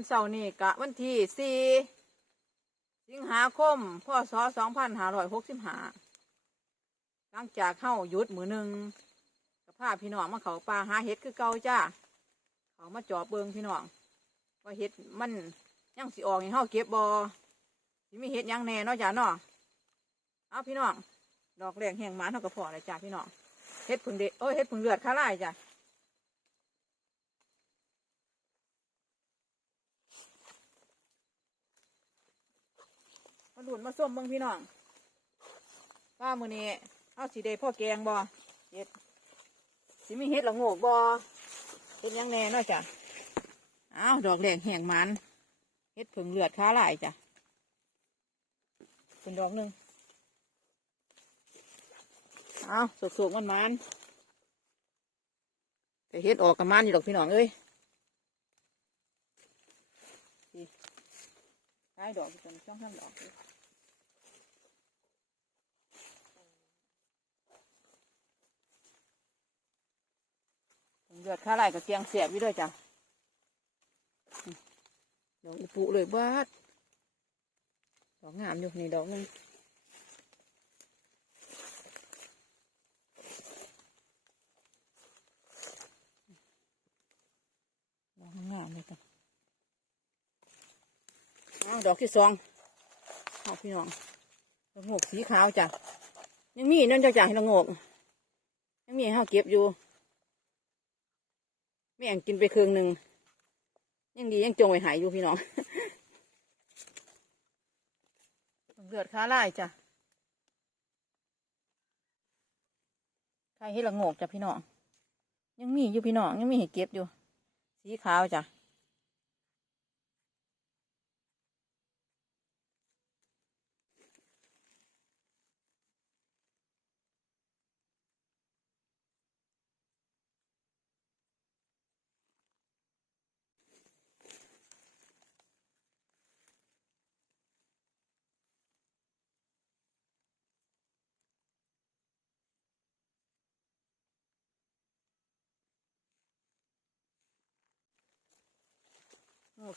อกันเสาร์นี้กะวันที่สี่สิงหาคมพศสองพันห้าร้อยหกสิบห้าหลังจากเข้าหยุดมือหนึ่งกับพาพี่น้องมาเขาป่าหาเห็ดคือเก่าจ้าเขามาจอบเบิงพี่น้องว่าเห็ดมันยังสิออกให้เฮาเก็บบอสิมีเห็ดยังแน่นาะจ้าเนาะเอาพี่น้องดอกแรงแห้งหมานเท่ากับพอเลยจ้าพี่น้องเห็ดผึ่งเด็โอ้ยเห็ดผึ่งเลือดข้าไล่จ้ะ มาดุนมาส้มเบางพี่น้องว่ามือนี้เอาสีเดพ่อแกงบอเห็ดสิมีเห็ดละโงกบอเห็ดยังแน่เนาะจ้ะอ้าวดอกแดงแห้งมันเห็ดผึ่งเลือดค้าหลายจ้ะเป็นดอกหนึ่งอ้าวสุกๆมันมันแต่เห็ดออกกับมันอยู่ดอกพี่น้องเอ้ยนี่ท้ายดอกอยู่ตรงช่องข้างดอกเลย เลือดค้าหลกับเกียงเสียบอยู่ด้วยจ้ะดอกอีปุเลยบ้าดอกงามอยู่นี่ดอกนึงดอกงามเลยจ้ะดอกที่สองเอาพี่น้องละงกสีขาวจ้ะยังมีนั่นจ้าจ่าให้ละโงกยังมีให้เขาเก็บอยู่ แม่งกินไปครึ่งหนึ่งยังดียังจงไปหายอยู่พี่น้องเดือดค้าไล่จ้ะใครให้ละงกจ้ะพี่น้องยังมีอยู่พี่น้องยังมีให้เก็บอยู่ สีขาวจ้ะ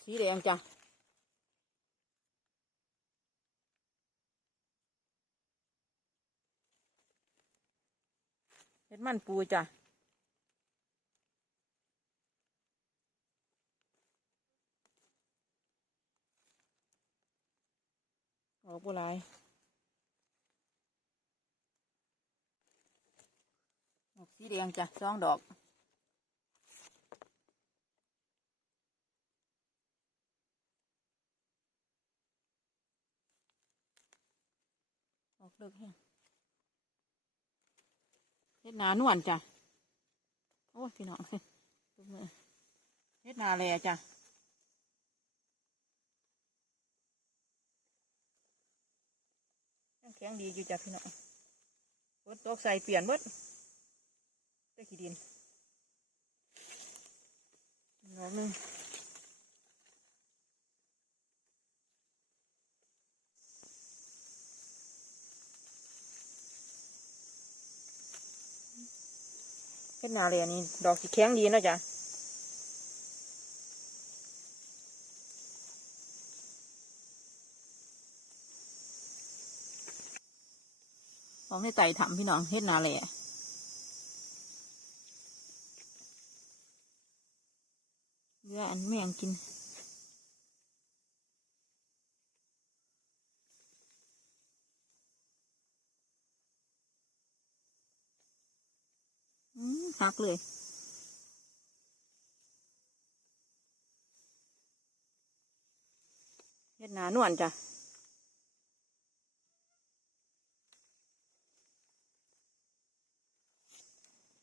สีแดงจ้ะเห็ดมันปูจ้ะออกบัวลออกสีแดงจ้ะสองดอก ออกเลิกแห้งเฮ็ดนานวลจ้ะ โอ้พี่น้องเฮ็ดนาแลจ้ะยังแข็งดีอยู่จ้ะพี่น้องเบิดตกใส่เปลี่ยนเบิดได้ขี้ดินดอกหนึ่ง เฮ็ดนาเลยอันนี้ ดอกสีแข็งดีเนาะจ้ะของในใจถามพี่น้องเฮ็ดนาเลยเรืออันแม่งกิน อืมหักเลยเฮ็ดหนานวลจ้ะ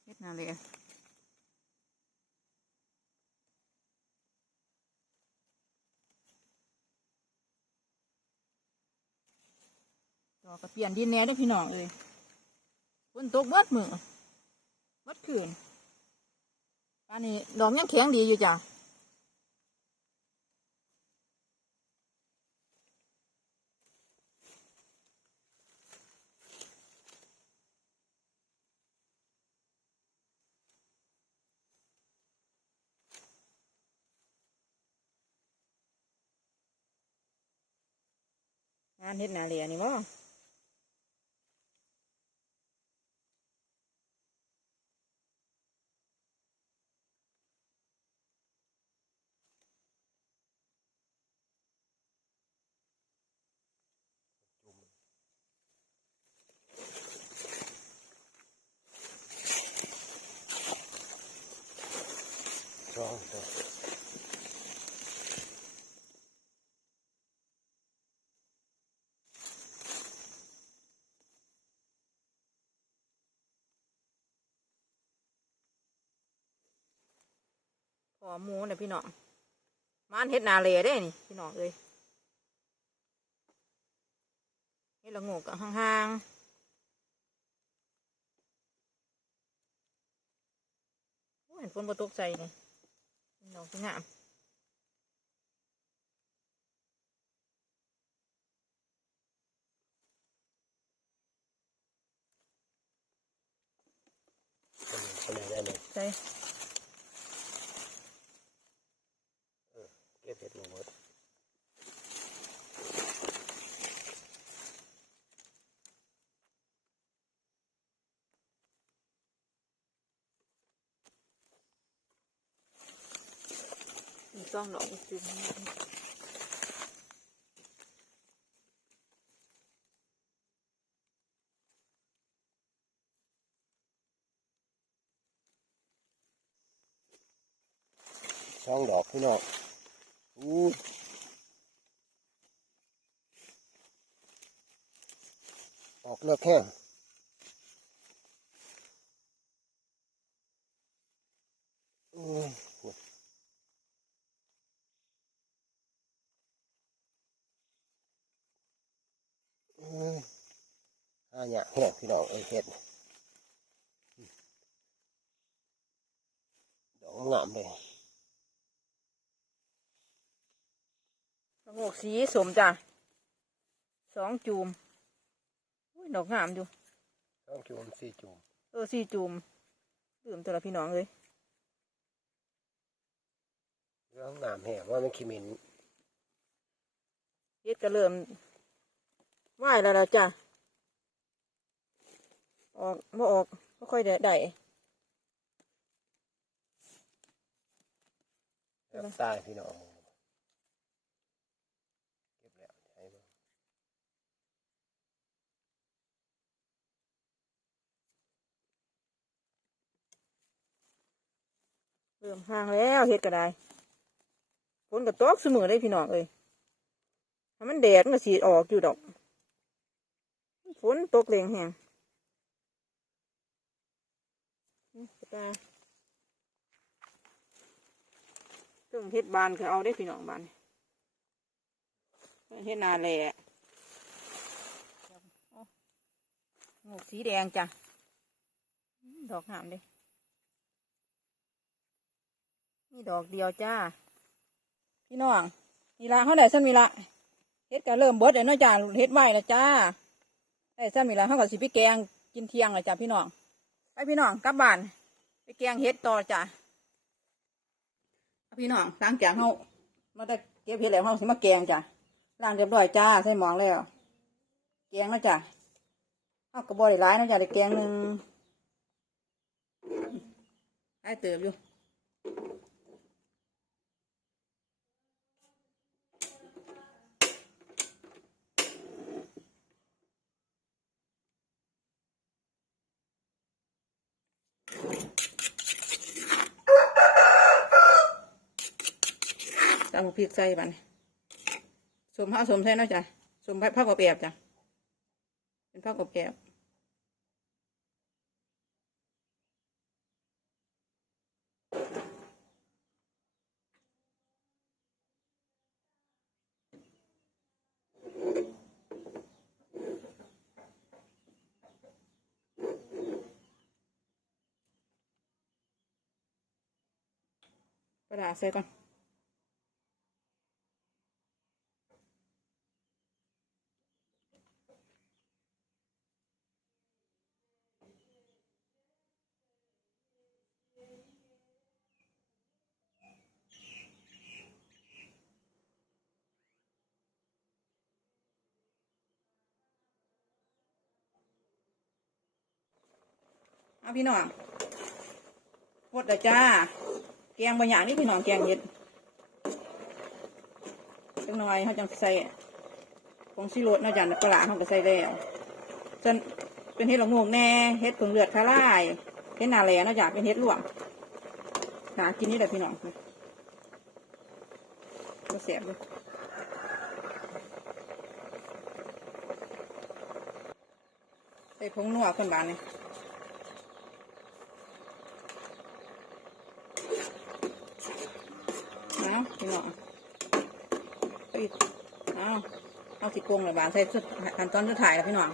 เฮ็ดหนาเลยดอกกระเปลี่ยนดินแน่ได้พี่น้องเลยฝนตกเบิดมือ มัดขืนอันนี้ดอกยังแข็งดีอยู่จ้ะงานเฮ็ดนาเรียนี่บ่ ขอหมูเนี่ยพี่น้องมานเฮ็ดนาเรียได้นี่พี่น้องเอ้ยเฮ็ดละโงกกับห่างๆเห็นฝนบ่ตกใจนี่ดอกสวยงามคนไหนได้ไหมใจ เก็บเห็ดมาหมด มี ซ่องดอกอีกจุ่มช่องดอกพี่น้องอู้ออกเลือกแห้งอู้หูอู้อ่าเนี่ยแห้งพี่น้องเอ้ยเห็ดดอกงามเลย ละ โงกสีสมจ้ะสองจุ่มอุ้ยดอกงามอยู่ช่องจูมสี่จูมเออสี่จุ่มดื่มตัวละพี่น้องเลยเรื่องงามแห้งว่ามันขี้เหมินเฮ็ดก็เริ่มไหวแล้วล่ะจ้ะออกบ่ออกบ่ค่อยได้ได้แล้วตายพี่น้องเก็บแล้วใช้บ้าง เริ่มห่างแล้วเฮ็ดก็ได้ฝนก็ตกเสมอเลยพี่น้องเอ้ยถ้ามันแดดมันก็สีออกอยู่ดอกฝนตกแรงแฮงตาเครื่องเฮ็ดบานก็เอาได้พี่น้องบานเฮ็ดนาแหล่โงกสีแดงจ้ะดอกงามเด้ นี่ดอกเดียวจ้า พี่น้องนี่ละเขาได้ซ้ำมีละเฮ็ดก็เริ่มเบิดแล้วเนาะจ้าเฮ็ดไหวแล้วจ้าได้ซ้ำมีละเขาก็สิไปแกงกินเที่ยงแล้วจ้าพี่น้องไปพี่น้องกลับบ้าน ไปแกงเฮ็ดต่อจ้าพี่น้องล้างจากเขามาได้เก็บเฮ็ดแล้วเขาสิมาแกงจ้าล้างเรียบร้อยจ้าใส่หมองแล้วแกงแล้วจ้าเขาก็บ่ได้หลายนะจ้าได้แกงหนึ่งได้เติบอยู่ ตำพริกใส่บันสมผ้าสมใส่นะจ้ะสมผ้ากับแอบจ้ะเป็นผ้ากับแอบกระดาใส่ก่อน เอาพี่น้องหมดแล้วจ้า แกงบางอย่างนี่พี่น้องแกงเห็ดจังหน่อยเขาจังใส่ผงซีโรสเนาะจ้ะปลาร้าเขาก็ใส่แล้วจนเป็นเห็ดหลงงแน่เห็ดผงเลือดคาร่ายเห็ดนาแหลเนาะจ้ะเป็นเห็ดหลวงหากินนี่แหละพี่น้องก็เสียบเลยใส่ผงนัวคนบ้านเอา พี่น้องไปเอาเอาสิโกงระบาดใส่สุดขั้นตอนสุดท้ายแล้วพี่น้อง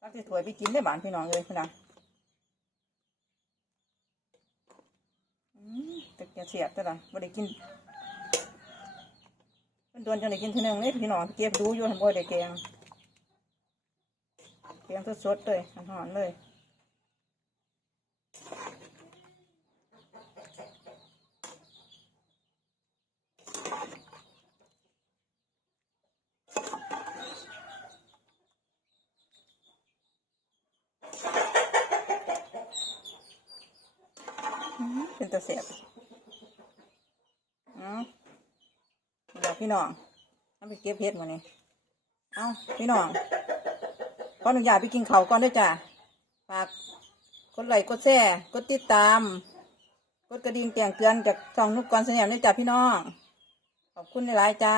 ตักสิถวยไปกินได้บานพี่น้องเลยพี่น้องอืมแต่จะเสียบแต่ละบ่ได้กินเป็นโดนจังได้กินทีนึงเลยพี่น้องเก็บดูอยู่ทำบ่ได้แกงแกงสดๆเลยหอนเลย เป็นตะเสียบเอาเดี๋ยวพี่น้องเอาไปเก็บเพชรมาเนี่เอาพี่น้องขออนุญาตไปกินเขาก่อนด้วยจ้ะฝากกดไลค์กดแชร์กดติดตาม กดกระดิ่งแจ้งเตือนจากช่องนุกกรสัญญาณด้วยจ้ะพี่น้อง ขอบคุณหลายจ้า